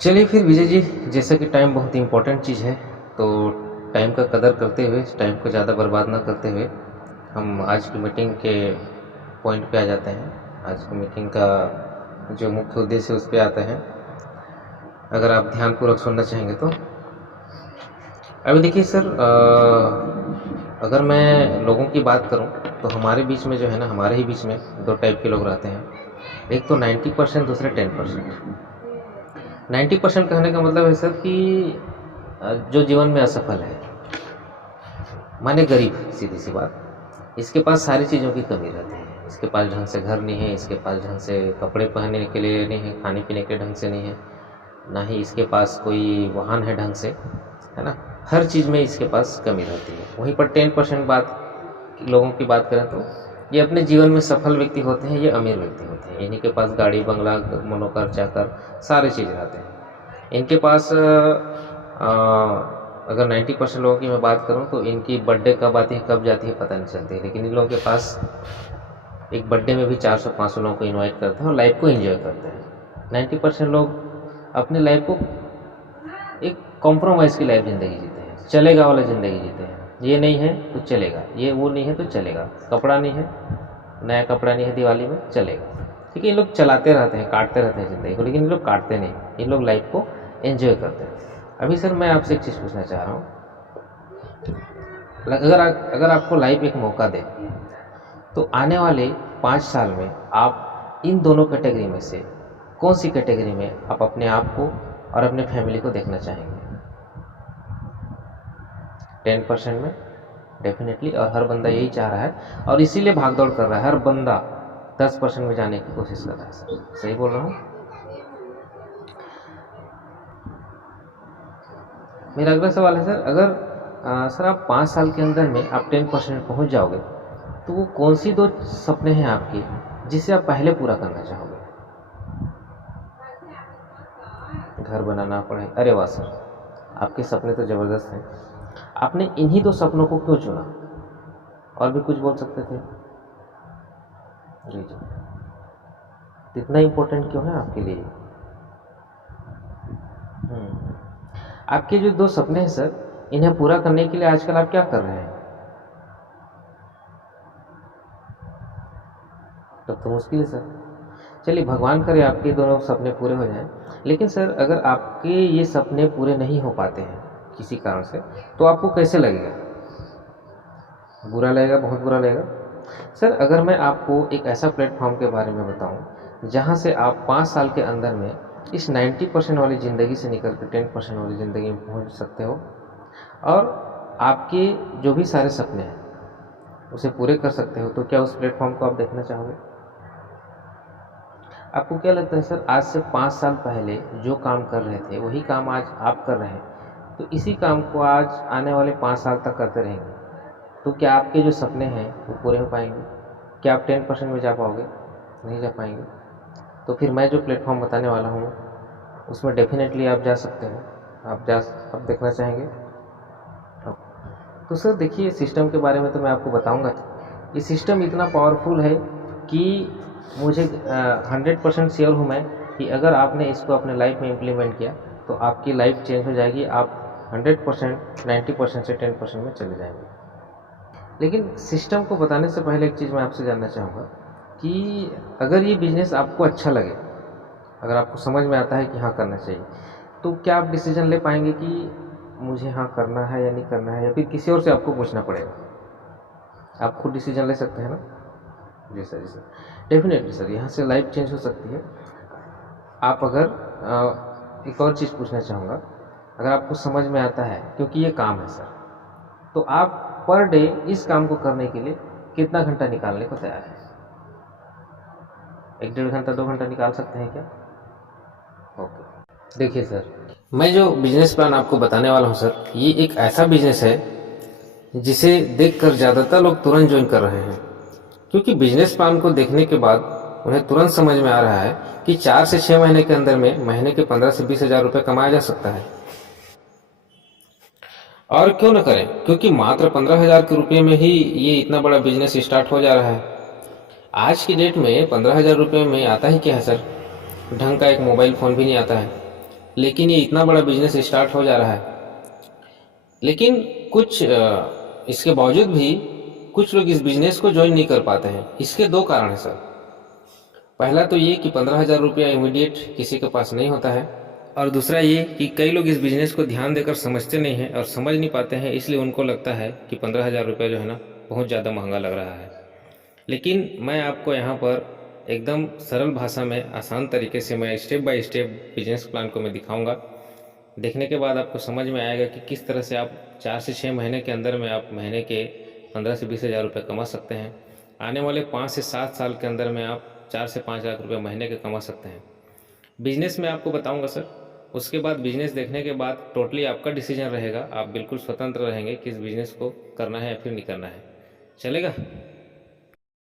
चलिए फिर विजय जी, जैसा कि टाइम बहुत इम्पोर्टेंट चीज़ है, तो टाइम का कदर करते हुए, टाइम को ज़्यादा बर्बाद ना करते हुए, हम आज की मीटिंग के पॉइंट पे आ जाते हैं। आज की मीटिंग का जो मुख्य उद्देश्य है उस पे आते हैं। अगर आप ध्यानपूर्वक सुनना चाहेंगे तो अभी देखिए सर, अगर मैं लोगों की बात करूं तो हमारे बीच में जो है ना, हमारे ही बीच में दो टाइप के लोग रहते हैं। एक तो 90%, दूसरे 10%। 90% कहने का मतलब है सर कि जो जीवन में असफल है, माने गरीब, सीधी सी बात। इसके पास सारी चीज़ों की कमी रहती है। इसके पास ढंग से घर नहीं है, इसके पास ढंग से कपड़े पहनने के लिए नहीं है, खाने पीने के ढंग से नहीं है, ना ही इसके पास कोई वाहन है ढंग से, है ना। हर चीज़ में इसके पास कमी रहती है। वहीं पर 10% बात लोगों की बात करें तो ये अपने जीवन में सफल व्यक्ति होते हैं, ये अमीर व्यक्ति होते हैं। इन्हीं के पास गाड़ी बंगला मनोकर चाकर सारे चीज़ रहते हैं। इनके पास अगर 90% लोगों की मैं बात करूं तो इनकी बर्थडे कब आती है कब जाती है पता नहीं चलती है। लेकिन इन लोगों के पास एक बर्थडे में भी 400-500 लोगों को इनवाइट करते हैं और लाइफ को एंजॉय करते हैं। 90% लोग अपनी लाइफ को एक कॉम्प्रोमाइज़ की लाइफ ज़िंदगी जीते हैं, चलेगा वाला ज़िंदगी जीते हैं। ये नहीं है तो चलेगा, ये वो नहीं है तो चलेगा, कपड़ा नहीं है, नया कपड़ा नहीं है दिवाली में, चलेगा। ठीक है, ये लोग चलाते रहते हैं, काटते रहते हैं ज़िंदगी को, लेकिन ये लोग काटते नहीं, ये लोग लाइफ को एंजॉय करते हैं। अभी सर मैं आपसे एक चीज़ पूछना चाह रहा हूँ, अगर आपको लाइफ एक मौका दे तो आने वाले 5 साल में आप इन दोनों कैटेगरी में से कौन सी कैटेगरी में आप अपने आप को और अपने फैमिली को देखना चाहेंगे? 10% में डेफिनेटली, और हर बंदा यही चाह रहा है और इसीलिए भागदौड़ कर रहा है। हर बंदा 10% में जाने की कोशिश कर रहा है। सर सही बोल रहा हूँ? मेरा अगला सवाल है सर, अगर सर आप 5 साल के अंदर में आप 10% में पहुँच जाओगे तो वो कौन सी 2 सपने हैं आपके जिसे आप पहले पूरा करना चाहोगे? घर बनाना पड़े, अरे वाह सर, आपके सपने तो ज़बरदस्त हैं। आपने इन्हीं 2 सपनों को क्यों चुना? और भी कुछ बोल सकते थे। जी जी, इतना इम्पोर्टेंट क्यों है आपके लिए? आपके जो 2 सपने हैं सर, इन्हें पूरा करने के लिए आजकल आप क्या कर रहे हैं? तब तो मुश्किल है सर। चलिए भगवान करे आपके दोनों सपने पूरे हो जाएं। लेकिन सर अगर आपके ये सपने पूरे नहीं हो पाते हैं किसी कारण से, तो आपको कैसे लगेगा? बुरा लगेगा, बहुत बुरा लगेगा। सर अगर मैं आपको एक ऐसा प्लेटफॉर्म के बारे में बताऊं जहां से आप 5 साल के अंदर में इस 90% वाली ज़िंदगी से निकल कर 10% वाली ज़िंदगी में पहुंच सकते हो और आपके जो भी सारे सपने हैं उसे पूरे कर सकते हो, तो क्या उस प्लेटफॉर्म को आप देखना चाहोगे? आपको क्या लगता है सर, आज से 5 साल पहले जो काम कर रहे थे वही काम आज आप कर रहे हैं, तो इसी काम को आज आने वाले 5 साल तक करते रहेंगे, तो क्या आपके जो सपने हैं वो पूरे हो पाएंगे? क्या आप 10% में जा पाओगे? नहीं जा पाएंगे। तो फिर मैं जो प्लेटफॉर्म बताने वाला हूँ उसमें डेफिनेटली आप जा सकते हो। आप देखना चाहेंगे? तो सर देखिए, सिस्टम के बारे में तो मैं आपको बताऊंगा। ये सिस्टम इतना पावरफुल है कि मुझे 100% श्योर हूँ मैं कि अगर आपने इसको अपने लाइफ में इम्प्लीमेंट किया तो आपकी लाइफ चेंज हो जाएगी। आप 100%, 90% से 10% में चले जाएंगे। लेकिन सिस्टम को बताने से पहले एक चीज़ मैं आपसे जानना चाहूँगा कि अगर ये बिज़नेस आपको अच्छा लगे, अगर आपको समझ में आता है कि हाँ करना चाहिए, तो क्या आप डिसीजन ले पाएंगे कि मुझे हाँ करना है या नहीं करना है, या फिर किसी और से आपको पूछना पड़ेगा? आप खुद डिसीजन ले सकते हैं ना? जी सर, जी सर, डेफिनेटली सर, यहाँ से लाइफ चेंज हो सकती है। आप अगर एक और चीज़ पूछना चाहूँगा, अगर आपको समझ में आता है, क्योंकि ये काम है सर, तो आप पर डे इस काम को करने के लिए कितना घंटा निकालने को तैयार है? 1-1.5 घंटा, 2 घंटा निकाल सकते हैं क्या? ओके। देखिए सर, मैं जो बिजनेस प्लान आपको बताने वाला हूँ सर, ये एक ऐसा बिजनेस है जिसे देखकर ज़्यादातर लोग तुरंत ज्वाइन कर रहे हैं, क्योंकि बिजनेस प्लान को देखने के बाद उन्हें तुरंत समझ में आ रहा है कि 4 से 6 महीने के अंदर में महीने के 15 से 20 हज़ार रुपये कमाया जा सकता है। और क्यों न करें, क्योंकि मात्र 15,000 के रुपये में ही ये इतना बड़ा बिजनेस स्टार्ट हो जा रहा है। आज की डेट में 15,000 रुपये में आता ही क्या है सर? ढंग का एक मोबाइल फ़ोन भी नहीं आता है, लेकिन ये इतना बड़ा बिजनेस स्टार्ट हो जा रहा है। लेकिन कुछ इसके बावजूद भी कुछ लोग इस बिजनेस को ज्वाइन नहीं कर पाते हैं। इसके दो कारण हैं सर। पहला तो ये कि 15,000 रुपया इमीडिएट किसी के पास नहीं होता है, और दूसरा ये कि कई लोग इस बिजनेस को ध्यान देकर समझते नहीं हैं और समझ नहीं पाते हैं, इसलिए उनको लगता है कि 15,000 रुपया जो है ना बहुत ज़्यादा महंगा लग रहा है। लेकिन मैं आपको यहाँ पर एकदम सरल भाषा में आसान तरीके से मैं step by step business plan को मैं दिखाऊंगा। देखने के बाद आपको समझ में आएगा कि किस तरह से आप 4 से 6 महीने के अंदर में आप महीने के 15 से 20,000 रुपये कमा सकते हैं। आने वाले 5 से 7 साल के अंदर में आप 4 से 5 लाख रुपये महीने के कमा सकते हैं। बिजनेस में आपको बताऊंगा सर। उसके बाद बिजनेस देखने के बाद टोटली आपका डिसीजन रहेगा। आप बिल्कुल स्वतंत्र रहेंगे कि इस बिजनेस को करना है या फिर नहीं करना है। चलेगा?